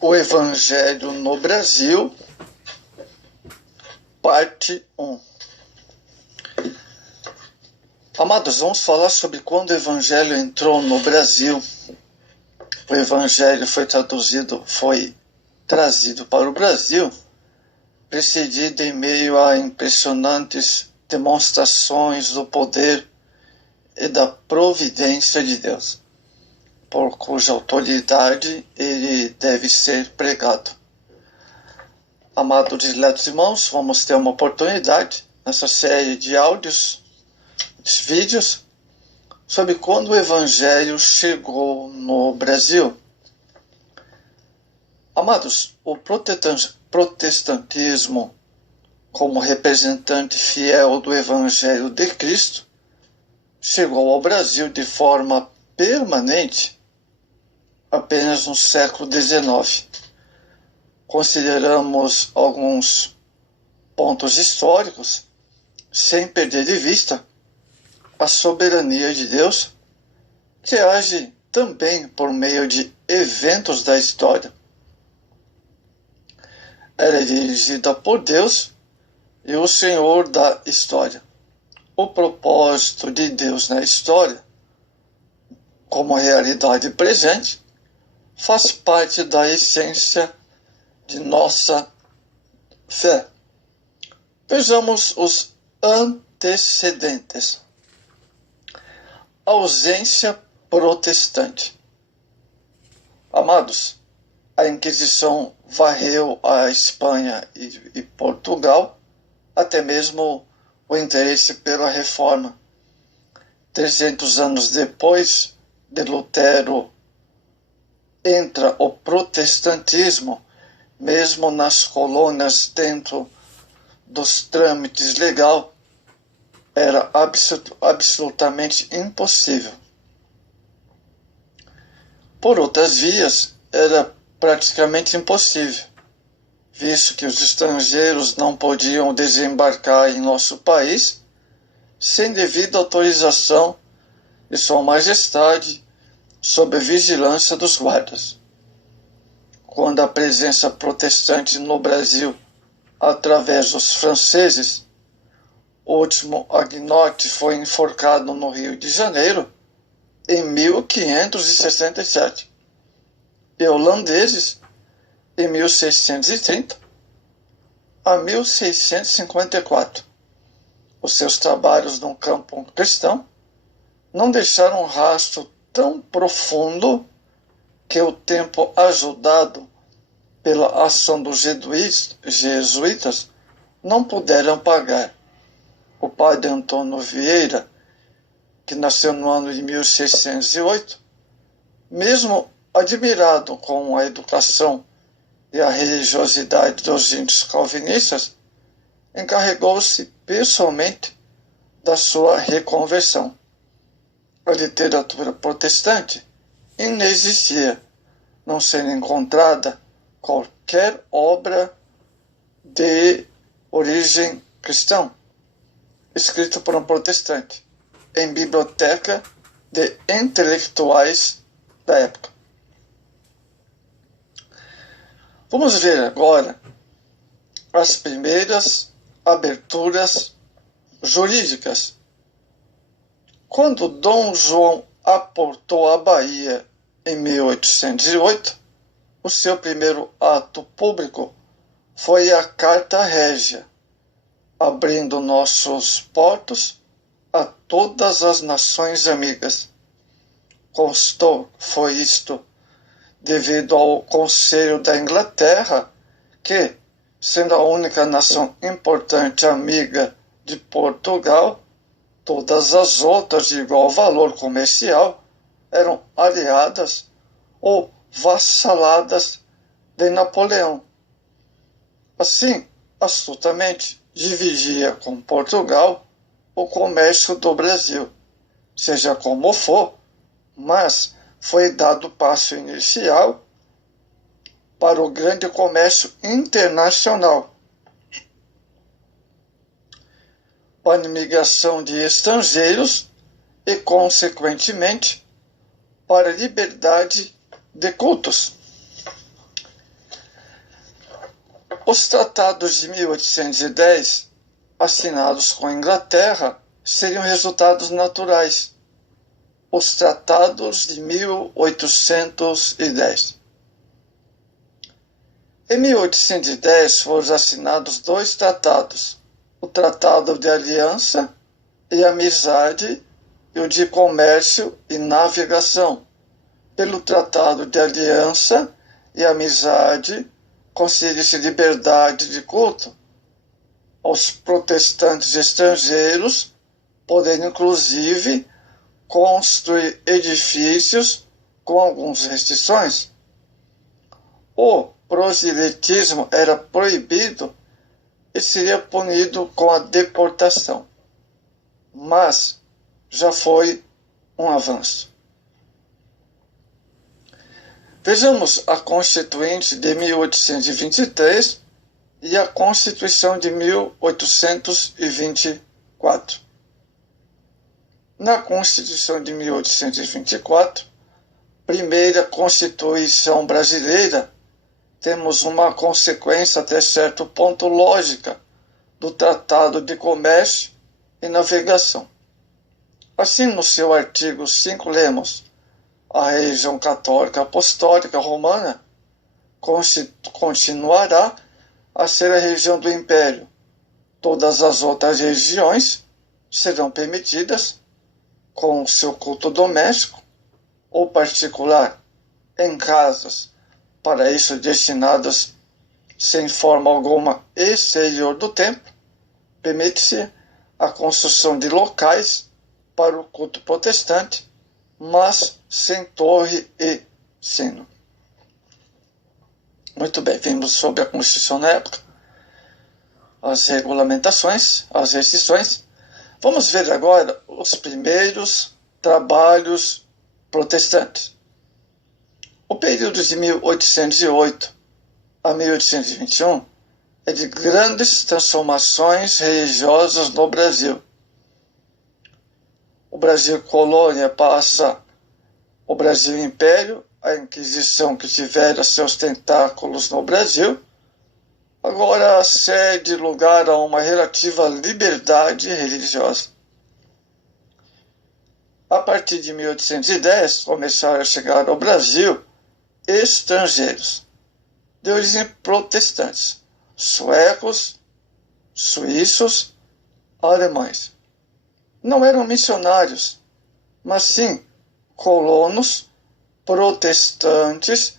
O Evangelho no Brasil, parte 1. Amados, vamos falar sobre quando o Evangelho entrou no Brasil. O Evangelho foi trazido para o Brasil, precedido em meio a impressionantes demonstrações do poder e da providência de Deus, por cuja autoridade ele deve ser pregado. Amados e diletos irmãos, vamos ter uma oportunidade nessa série de áudios, de vídeos, sobre quando o Evangelho chegou no Brasil. Amados, o protestantismo, como representante fiel do Evangelho de Cristo, chegou ao Brasil de forma permanente apenas no século XIX. Consideramos alguns pontos históricos, sem perder de vista a soberania de Deus, que age também por meio de eventos da história. Era dirigida por Deus e o Senhor da história. O propósito de Deus na história, como realidade presente, faz parte da essência de nossa fé. Vejamos os antecedentes. Ausência protestante. Amados, a Inquisição varreu a Espanha e Portugal, até mesmo o interesse pela reforma. 300 anos depois de Lutero, entra o protestantismo, mesmo nas colônias, dentro dos trâmites legais, era absolutamente impossível. Por outras vias, era praticamente impossível, visto que os estrangeiros não podiam desembarcar em nosso país sem devida autorização de Sua Majestade, sob a vigilância dos guardas. Quando a presença protestante no Brasil, através dos franceses, o último Huguenote foi enforcado no Rio de Janeiro em 1567, e holandeses em 1630 a 1654. Os seus trabalhos no campo cristão não deixaram um rastro tão profundo que o tempo ajudado pela ação dos jesuítas não puderam pagar. O padre Antônio Vieira, que nasceu no ano de 1608, mesmo admirado com a educação e a religiosidade dos índios calvinistas, encarregou-se pessoalmente da sua reconversão. A literatura protestante inexistia, não sendo encontrada qualquer obra de origem cristã escrita por um protestante em biblioteca de intelectuais da época. Vamos ver agora as primeiras aberturas jurídicas. Quando Dom João aportou a Bahia em 1808, o seu primeiro ato público foi a Carta Régia, abrindo nossos portos a todas as nações amigas. Foi isto devido ao Conselho da Inglaterra, que, sendo a única nação importante amiga de Portugal, todas as outras de igual valor comercial eram aliadas ou vassaladas de Napoleão. Assim, astutamente, dividia com Portugal o comércio do Brasil. Seja como for, mas foi dado o passo inicial para o grande comércio internacional, para a imigração de estrangeiros e, consequentemente, para a liberdade de cultos. Os tratados de 1810, assinados com a Inglaterra, seriam resultados naturais. Os tratados de 1810. Em 1810 foram assinados dois tratados, o Tratado de Aliança e Amizade e o de Comércio e Navegação. Pelo Tratado de Aliança e Amizade, concede-se liberdade de culto aos protestantes estrangeiros, podendo inclusive construir edifícios com algumas restrições. O proselitismo era proibido e seria punido com a deportação. Mas já foi um avanço. Vejamos a Constituinte de 1823 e a Constituição de 1824. Na Constituição de 1824, primeira Constituição brasileira, temos uma consequência até certo ponto lógica do Tratado de Comércio e Navegação. Assim, no seu artigo 5, lemos: a religião católica apostólica romana continuará a ser a religião do Império. Todas as outras religiões serão permitidas, com seu culto doméstico ou particular, em casas, para isso destinadas sem forma alguma exterior do templo. Permite-se a construção de locais para o culto protestante, mas sem torre e sino. Muito bem, vimos sobre a Constituição na época, as regulamentações, as restrições. Vamos ver agora os primeiros trabalhos protestantes. O período de 1808 a 1821 é de grandes transformações religiosas no Brasil. O Brasil colônia passa o Brasil Império, a Inquisição que tivera seus tentáculos no Brasil, agora cede lugar a uma relativa liberdade religiosa. A partir de 1810, começaram a chegar ao Brasil estrangeiros, de origem protestantes, suecos, suíços, alemães. Não eram missionários, mas sim colonos protestantes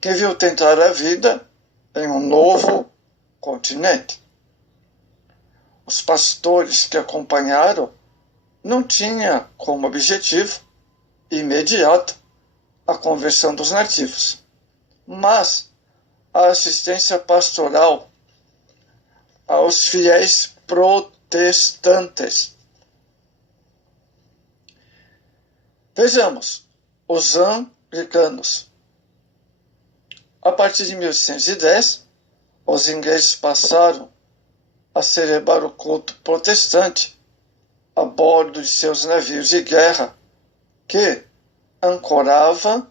que viu tentar a vida em um novo continente. Os pastores que acompanharam não tinham como objetivo imediato a conversão dos nativos, mas a assistência pastoral aos fiéis protestantes. Vejamos, os anglicanos. A partir de 1810, os ingleses passaram a celebrar o culto protestante a bordo de seus navios de guerra, que ancorava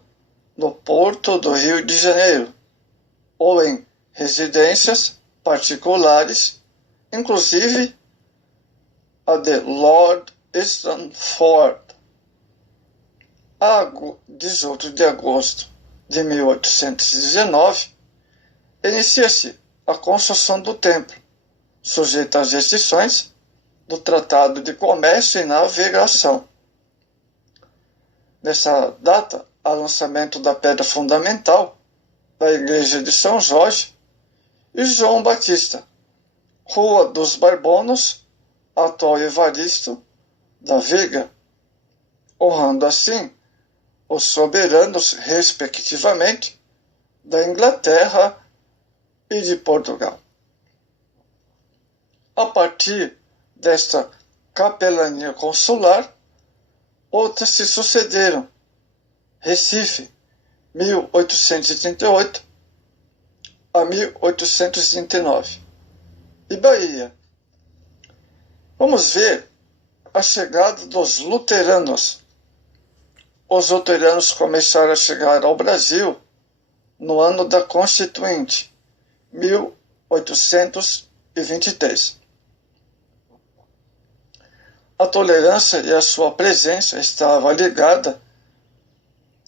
no porto do Rio de Janeiro, ou em residências particulares, inclusive a de Lord Stanford. A 18 de agosto de 1819, inicia-se a construção do templo, sujeita às restrições do Tratado de Comércio e Navegação. Nessa data, há lançamento da pedra fundamental da Igreja de São Jorge e João Batista, Rua dos Barbonos, atual Evaristo da Veiga, honrando assim os soberanos, respectivamente, da Inglaterra e de Portugal. A partir desta capelania consular, outras se sucederam. Recife, 1838 a 1839. E Bahia. Vamos ver a chegada dos luteranos. Os luteranos começaram a chegar ao Brasil no ano da Constituinte, 1823. A tolerância e a sua presença estava ligada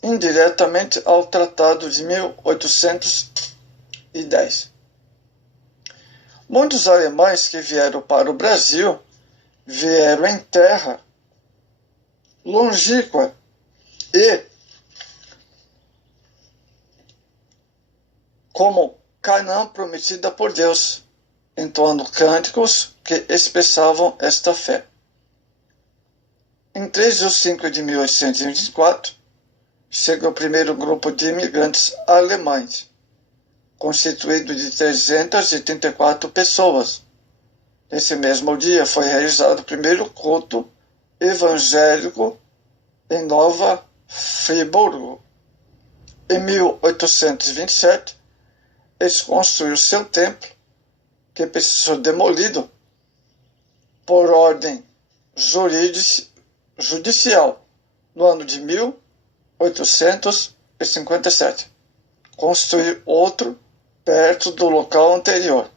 indiretamente ao Tratado de 1810. Muitos alemães que vieram para o Brasil vieram em terra longínqua e como Canaã prometida por Deus, entoando cânticos que expressavam esta fé. Em 3 de 5 de 1824, chega o primeiro grupo de imigrantes alemães, constituído de 334 pessoas. Nesse mesmo dia foi realizado o primeiro culto evangélico em Nova Friburgo. Em 1827, eles construíram seu templo, que precisou ser demolido por ordem judicial no ano de 1857. Construir outro perto do local anterior.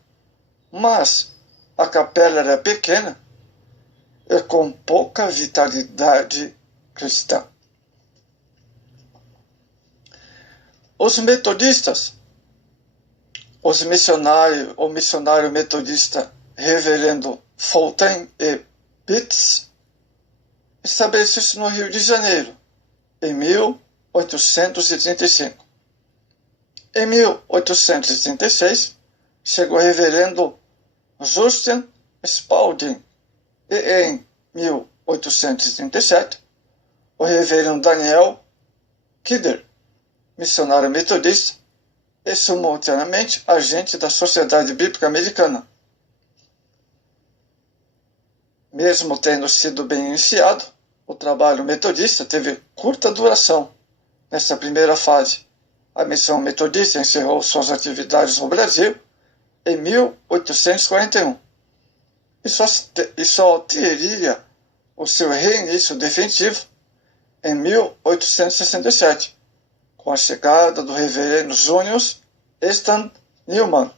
Mas a capela era pequena e com pouca vitalidade cristã. Os metodistas, o missionário metodista Reverendo Fontaine e Pitts, estabeleceu-se no Rio de Janeiro em 1835. Em 1836, chegou o reverendo Justin Spalding e em 1837, o reverendo Daniel Kidder, missionário metodista e simultaneamente agente da Sociedade Bíblica Americana. Mesmo tendo sido bem iniciado, o trabalho metodista teve curta duração. Nessa primeira fase, a missão metodista encerrou suas atividades no Brasil em 1841 e só teria o seu reinício definitivo em 1867, com a chegada do reverendo Junius Stan Newman